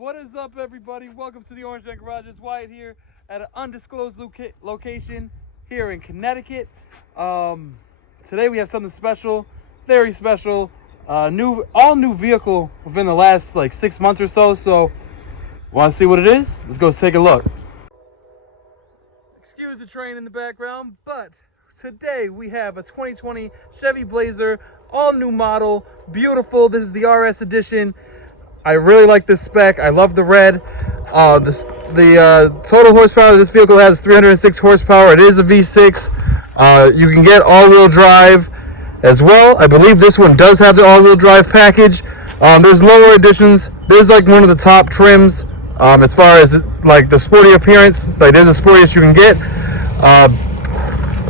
What is up, everybody? Welcome to the Orange Den Garage. It's Wyatt here at an undisclosed location here in Connecticut. Today we have something special, very special. All new vehicle within the last like 6 months or so. So, want to see what it is? Let's go take a look. Excuse the train in the background, but today we have a 2020 Chevy Blazer, all new model, beautiful. This is the RS edition. I really like this spec. I love the red. The total horsepower of this vehicle has 306 horsepower. It is a V6. You can get all-wheel drive as well. I believe this one does have the all-wheel drive package. There's lower editions. There's like one of the top trims as far as like the sporty appearance. Like there's the sportiest you can get.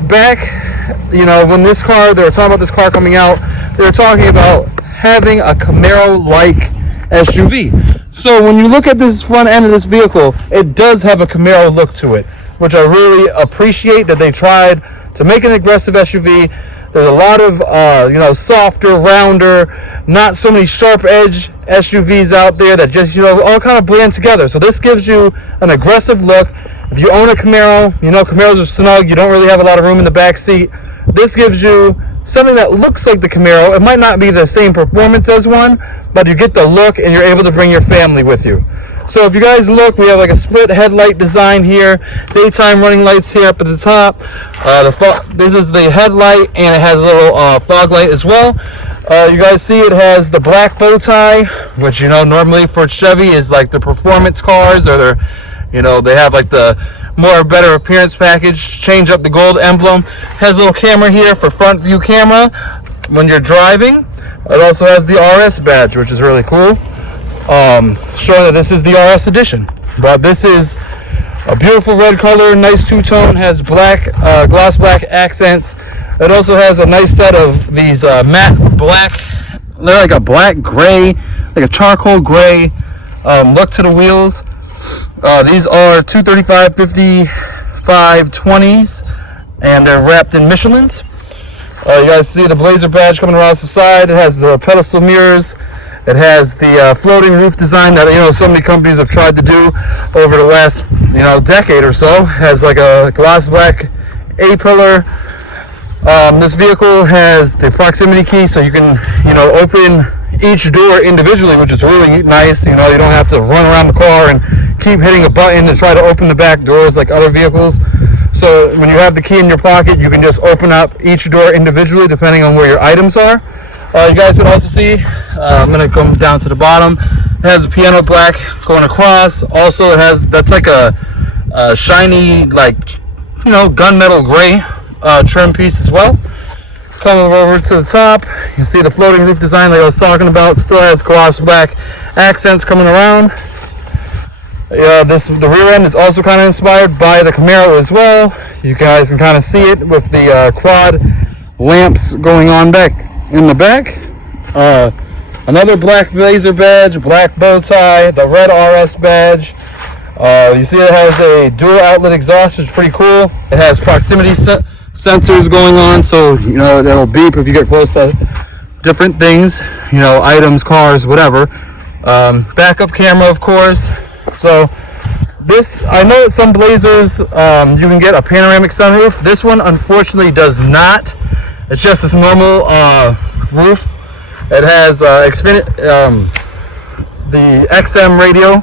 Back, you know, when this car, they were talking about this car coming out, they were talking about having a Camaro-like SUV. So when you look at this front end of this vehicle, it does have a Camaro look to it, which I really appreciate that they tried to make an aggressive SUV. There's a lot of softer, rounder, not so many sharp edge SUVs out there that just all kind of blend together. So this gives you an aggressive look. If you own a Camaro, Camaros are snug. You don't really have a lot of room in the back seat. This gives you something that looks like the Camaro. It might not be the same performance as one, but you get the look and you're able to bring your family with you. So if you guys look, we have like a split headlight design here, daytime running lights here up at the top. This is the headlight, and it has a little fog light as well. You guys see it has the black bow tie, which normally for Chevy is like the performance cars, or they have like the better appearance package. Change up the gold emblem. Has a little camera here for front view camera when you're driving. It also has the RS badge, which is really cool. Showing that this is the RS edition. But this is a beautiful red color, nice two-tone, has black, gloss black accents. It also has a nice set of these matte black, they're like a black gray, like a charcoal gray look to the wheels. These are 235 55 20s, and they're wrapped in Michelins. You guys see the Blazer badge coming around the side. It has the pedestal mirrors. It has the floating roof design that so many companies have tried to do over the last decade or so. It has like a gloss black A-pillar. This vehicle has the proximity key, so you can open each door individually, which is really nice. You don't have to run around the car and keep hitting a button to try to open the back doors like other vehicles. So when you have the key in your pocket, you can just open up each door individually depending on where your items are. You guys can also see, I'm going to come down to the bottom. It has a piano black going across. Also, that's like a shiny, like, gunmetal gray trim piece as well. Coming over to the top, you can see the floating roof design like I was talking about. Still has gloss black accents coming around. The rear end is also kind of inspired by the Camaro as well. You guys can kind of see it with the quad lamps going on back in the back. Another black Blazer badge, black bow tie, the red RS badge. You see it has a dual outlet exhaust, which is pretty cool. It has proximity sensors going on, so it'll beep if you get close to different things, items, cars, whatever. Backup camera, of course. So this, I know that some Blazers you can get a panoramic sunroof. This one unfortunately does not. It's just this normal roof. It has the XM radio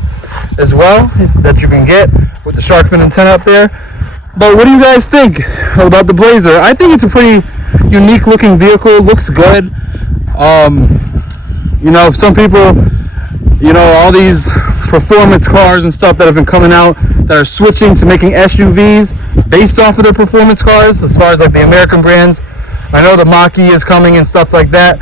as well that you can get with the shark fin antenna up there. But what do you guys think about the Blazer? I think it's a pretty unique looking vehicle. Looks good. Some people, all these performance cars and stuff that have been coming out that are switching to making SUVs based off of their performance cars, as far as like the American brands. I know the Mach-E is coming and stuff like that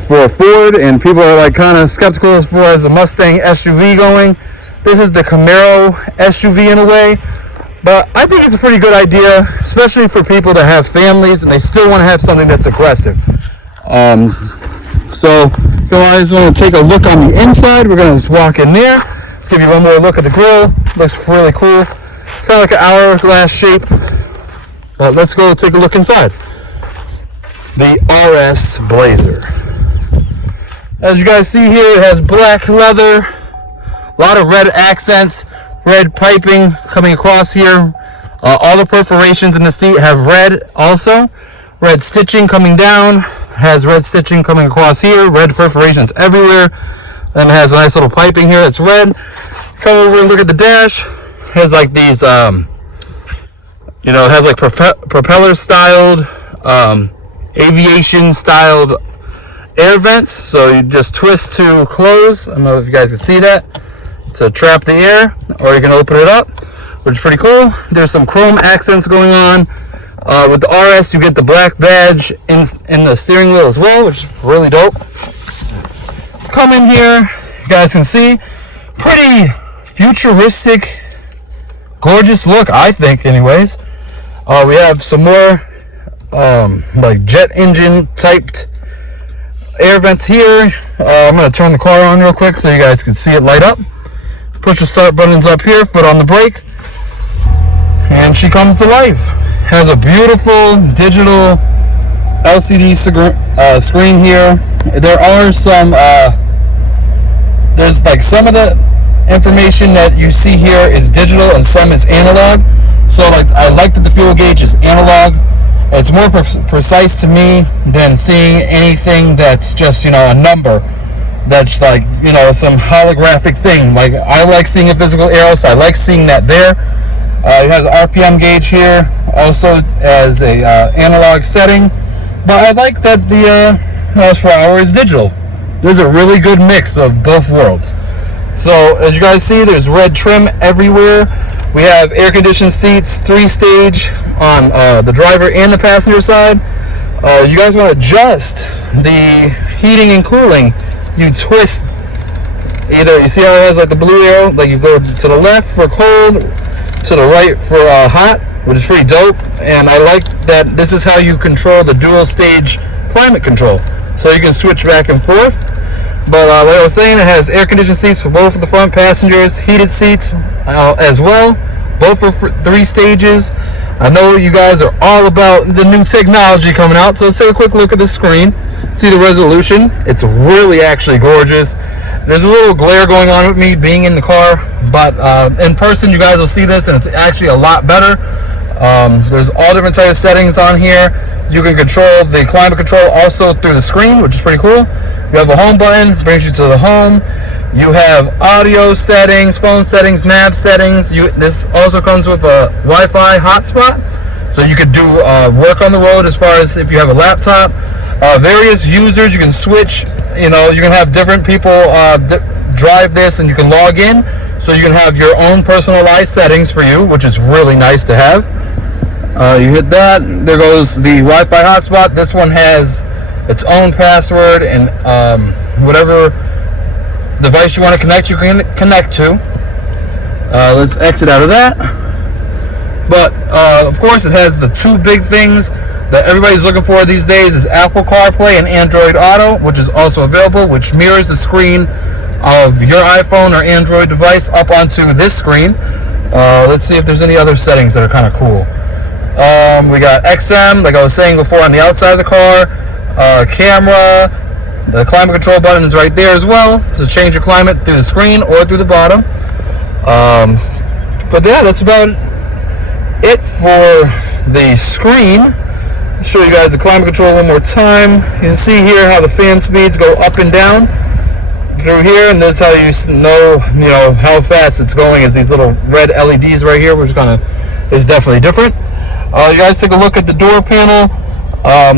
for Ford, and people are like kind of skeptical as far as the Mustang SUV going. This is the Camaro SUV in a way, but I think it's a pretty good idea, especially for people that have families and they still want to have something that's aggressive. So if you guys want to take a look on the inside, we're going to just walk in there. Let's give you one more look at the grill. Looks really cool. It's kind of like an hourglass shape. But let's go take a look inside. The RS Blazer. As you guys see here, it has black leather, A lot of red accents, red piping coming across here. All the perforations in the seat have red also. Red stitching coming down, has red stitching coming across here, red perforations everywhere. Then it has a nice little piping here that's red. Come over and look at the dash. It has like these, it has like propeller styled, aviation styled air vents. So you just twist to close. I don't know if you guys can see that, to trap the air, or you can open it up, which is pretty cool. There's some chrome accents going on. With the RS, you get the black badge in the steering wheel as well, which is really dope. Come in here, you guys can see, pretty futuristic, gorgeous look, I think, anyways. We have some more like jet engine typed air vents here. I'm going to turn the car on real quick so you guys can see it light up. Push the start buttons up here, foot on the brake, and she comes to life. Has a beautiful digital LCD screen here. There are some, there's like some of the information that you see here is digital and some is analog. So like, I like that the fuel gauge is analog. It's more precise to me than seeing anything that's just, a number. That's like, some holographic thing. Like, I like seeing a physical arrow, so I like seeing that there. It has an RPM gauge here, also as a analog setting, but I like that the miles per hour is digital. There's a really good mix of both worlds. So as you guys see, there's red trim everywhere. We have air conditioned seats, 3-stage on the driver and the passenger side. You guys want to adjust the heating and cooling. You twist either, you see how it has like the blue arrow, like you go to the left for cold, to the right for hot, which is pretty dope. And I like that this is how you control the dual stage climate control, so you can switch back and forth. But like I was saying, it has air conditioned seats for both of the front passengers, heated seats as well, both for 3 stages. I know you guys are all about the new technology coming out, so let's take a quick look at the screen, see the resolution. It's really actually gorgeous. There's a little glare going on with me being in the car, but in person you guys will see this, and it's actually a lot better. There's all different types of settings on here. You can control the climate control also through the screen, which is pretty cool. You have a home button, brings you to the home. You have audio settings, phone settings, nav settings. This also comes with a Wi-Fi hotspot, so you could do work on the road as far as if you have a laptop. Various users, you can switch, you can have different people drive this, and you can log in, so you can have your own personalized settings for you, which is really nice to have. You hit that, there goes the Wi-Fi hotspot. This one has its own password, and whatever device you want to connect, you can connect to. Let's exit out of that. But of course, it has the 2 big things that everybody's looking for these days is Apple CarPlay and Android Auto, which is also available, which mirrors the screen of your iPhone or Android device up onto this screen. Let's see if there's any other settings that are kind of cool. We got XM, like I was saying before, on the outside of the car. Camera. The climate control button is right there as well, to change your climate through the screen or through the bottom. But yeah, that's about it for the screen. I'll show you guys the climate control one more time. You can see here how the fan speeds go up and down through here, and that's how you know how fast it's going, is these little red LEDs right here, which is definitely different. You guys take a look at the door panel.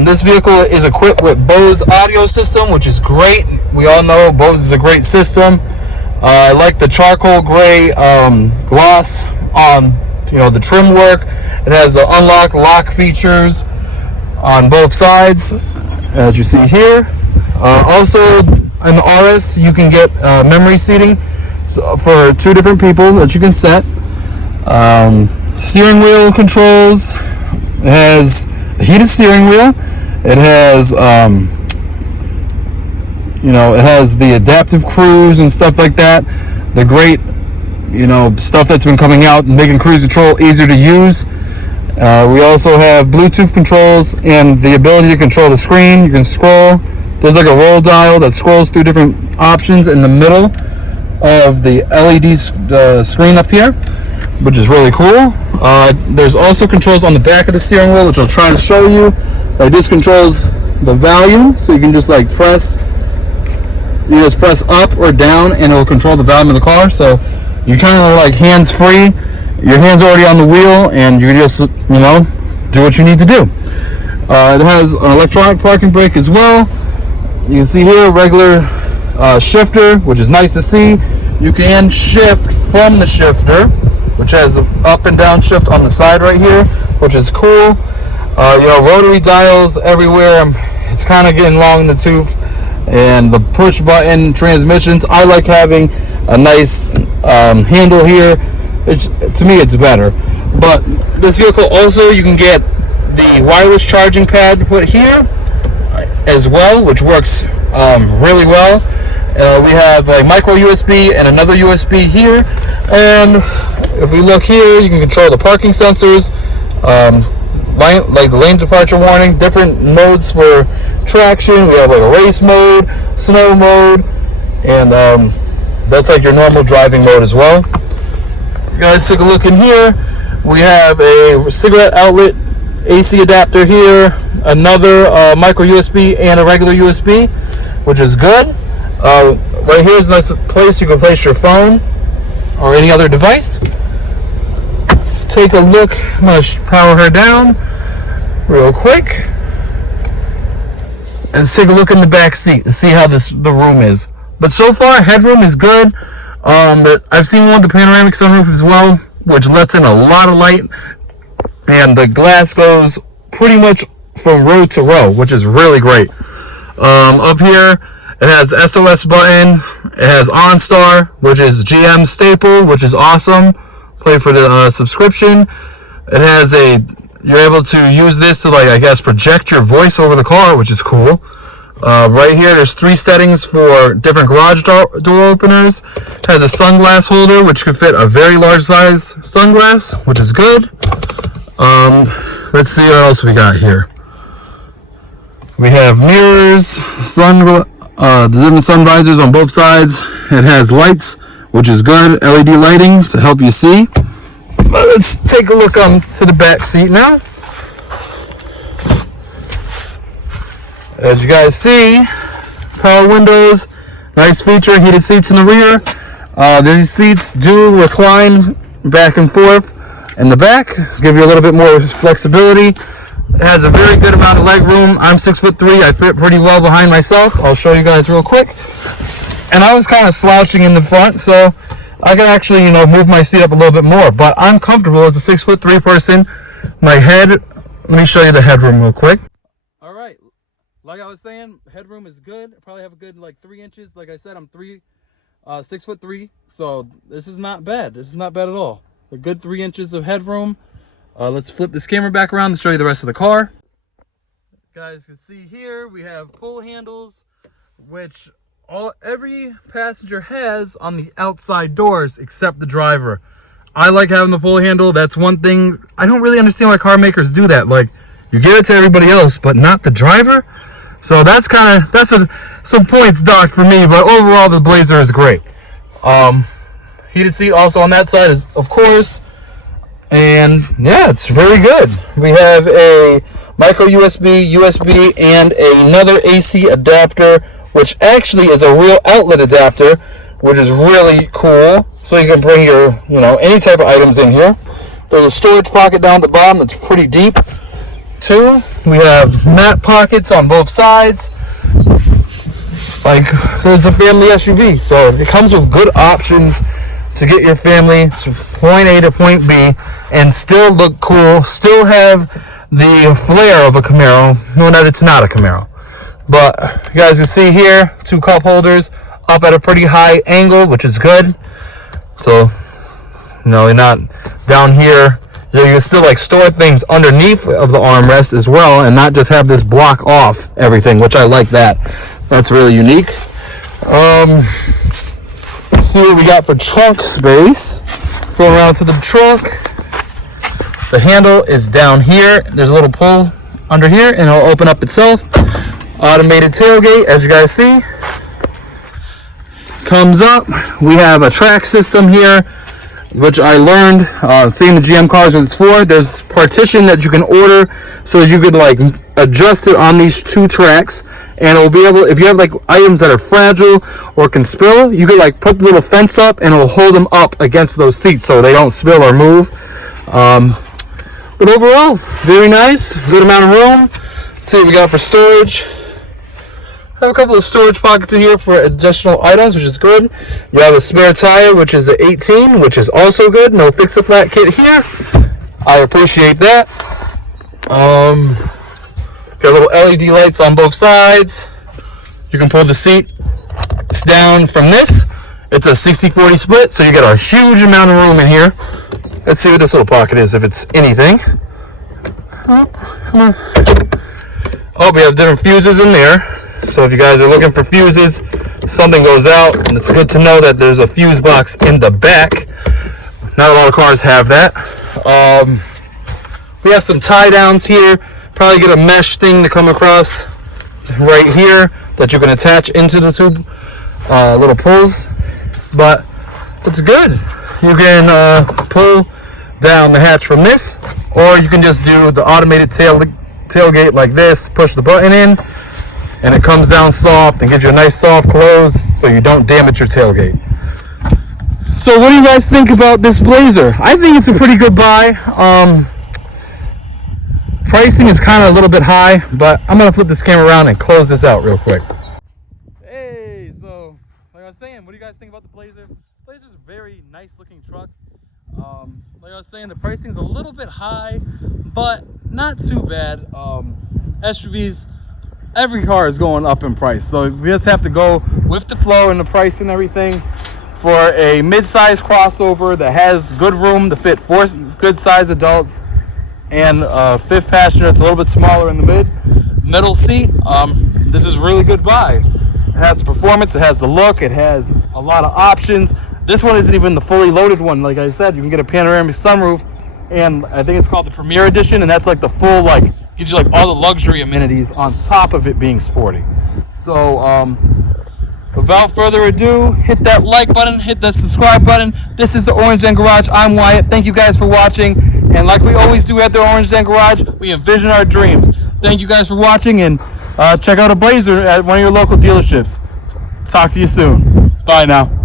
This vehicle is equipped with Bose audio system, which is great. We all know Bose is a great system. I like the charcoal gray gloss on the trim work. It has the unlock lock features on both sides, as you see here. Also in the RS, you can get memory seating for 2 different people that you can set. Steering wheel controls. It has a heated steering wheel. It has it has the adaptive cruise and stuff like that. The great stuff that's been coming out and making cruise control easier to use. We also have Bluetooth controls and the ability to control the screen. You can scroll. There's like a roll dial that scrolls through different options in the middle. of the LED screen up here, which is really cool. There's also controls on the back of the steering wheel, which I'll try to show you. This controls the volume, so you can just like press up or down and it will control the volume of the car. So you're kind of like hands free. Your hand's already on the wheel and you just, you know, do what you need to do. It has an electronic parking brake as well. You can see here regular shifter, which is nice to see. You can shift from the shifter, which has the up and down shift on the side right here, which is cool. You know, rotary dials everywhere. It's kind of getting long in the tooth. And the push button transmissions, I like having a nice handle here. To me it's better. But this vehicle also, you can get the wireless charging pad put here as well, which works really well. We have a micro USB and another USB here, and if we look here, you can control the parking sensors, like the lane departure warning, different modes for traction. We have like a race mode, snow mode, and that's like your normal driving mode as well. You guys take a look in here. We have a cigarette outlet AC adapter here, another micro USB and a regular USB, which is good. Right here is a nice place you can place your phone or any other device. Let's take a look. I'm going to power her down real quick. And let's take a look in the back seat and see how the room is. But so far, headroom is good. But I've seen one with the panoramic sunroof as well, which lets in a lot of light. And the glass goes pretty much from row to row, which is really great. Up here, it has SOS button. It has OnStar, which is GM staple, which is awesome. Pay for the subscription. It has you're able to use this to, like, I guess, project your voice over the car, which is cool. Right here, there's 3 settings for different garage door openers. It has a sunglass holder, which could fit a very large size sunglass, which is good. Let's see what else we got here. We have mirrors, the different sun visors on both sides. It has lights, which is good, LED lighting to help you see. But let's take a look to the back seat now. As you guys see, power windows, nice feature, heated seats in the rear. These seats do recline back and forth in the back, give you a little bit more flexibility. It has a very good amount of leg room. I'm 6'3", I fit pretty well behind myself. I'll show you guys real quick. And I was kind of slouching in the front, so I can actually, you know, move my seat up a little bit more. But I'm comfortable as a 6'3" person. My head, let me show you the headroom real quick. All right, like I was saying, headroom is good. I probably have a good like 3 inches. Like I said, I'm 6'3", so this is not bad. This is not bad at all. A good 3 inches of headroom. Let's flip this camera back around to show you the rest of the car. You guys can see here we have pull handles, which every passenger has on the outside doors except the driver. I like having the pull handle. That's one thing I don't really understand why car makers do that. Like, you give it to everybody else, but not the driver. So that's some points docked for me. But overall, the Blazer is great. Heated seat also on that side is, of course. And yeah, it's very good. We have a micro USB, and another AC adapter, which actually is a real outlet adapter, which is really cool. So you can bring your, you know, any type of items in here. There's a storage pocket down at the bottom that's pretty deep too. We have mat pockets on both sides. Like, there's a family SUV, so it comes with good options to get your family to point A to point B and still look cool, still have the flair of a Camaro, knowing that it's not a Camaro. But you guys can see here, 2 cup holders up at a pretty high angle, which is good. So, you know, you're not down here. You can still like store things underneath of the armrest as well, and not just have this block off everything, which I like that. That's really unique. Let's see what we got for trunk space. Go around to the trunk. The handle is down here. There's a little pull under here, and it'll open up itself. Automated tailgate, as you guys see. comes up. We have a track system here, which I learned seeing the GM cars what it's for. There's partition that you can order so that you could like adjust it on these two tracks, and it will be able, if you have like items that are fragile or can spill, you could like put the little fence up and it will hold them up against those seats so they don't spill or move. But overall, very nice, good amount of room. Let's see what we got for storage. I have a couple of storage pockets in here for additional items, which is good. You have a spare tire, which is an 18, which is also good. No fix-a-flat kit here. I appreciate that. Got little LED lights on both sides. You can pull the seat down from this. It's a 60-40 split, so you get a huge amount of room in here. Let's see what this little pocket is, if it's anything. Oh, come on. Oh, we have different fuses in there. So if you guys are looking for fuses, something goes out, and it's good to know that there's a fuse box in the back. Not a lot of cars have that. We have some tie downs here. Probably get a mesh thing to come across right here that you can attach into the two little pulls. But it's good. You can pull down the hatch from this, or you can just do the automated tailgate like this, push the button in, and it comes down soft and gives you a nice soft close so you don't damage your tailgate. So what do you guys think about this Blazer? I think it's a pretty good buy. Pricing is kind of a little bit high, but I'm going to flip this camera around and close this out real quick. Hey, so like I was saying, what do you guys think about the Blazer? Blazer's a very nice looking truck. Like I was saying, the pricing is a little bit high, but not too bad. SUVs, every car is going up in price, so we just have to go with the flow and the price and everything. For a mid-size crossover that has good room to fit 4 good-sized adults and a 5th passenger, it's a little bit smaller in the middle seat. This is a really good buy. It has the performance, it has the look, it has a lot of options. This one isn't even the fully loaded one. Like I said, you can get a panoramic sunroof, and I think it's called the Premier Edition, and that's like the full, like, gives you like all the luxury amenities on top of it being sporty. So without further ado, hit that like button, hit that subscribe button. This is the Orange Den Garage. I'm Wyatt. Thank you guys for watching, and like we always do at the Orange Den Garage, we envision our dreams. Thank you guys for watching, and check out a Blazer at one of your local dealerships. Talk to you soon. Bye now.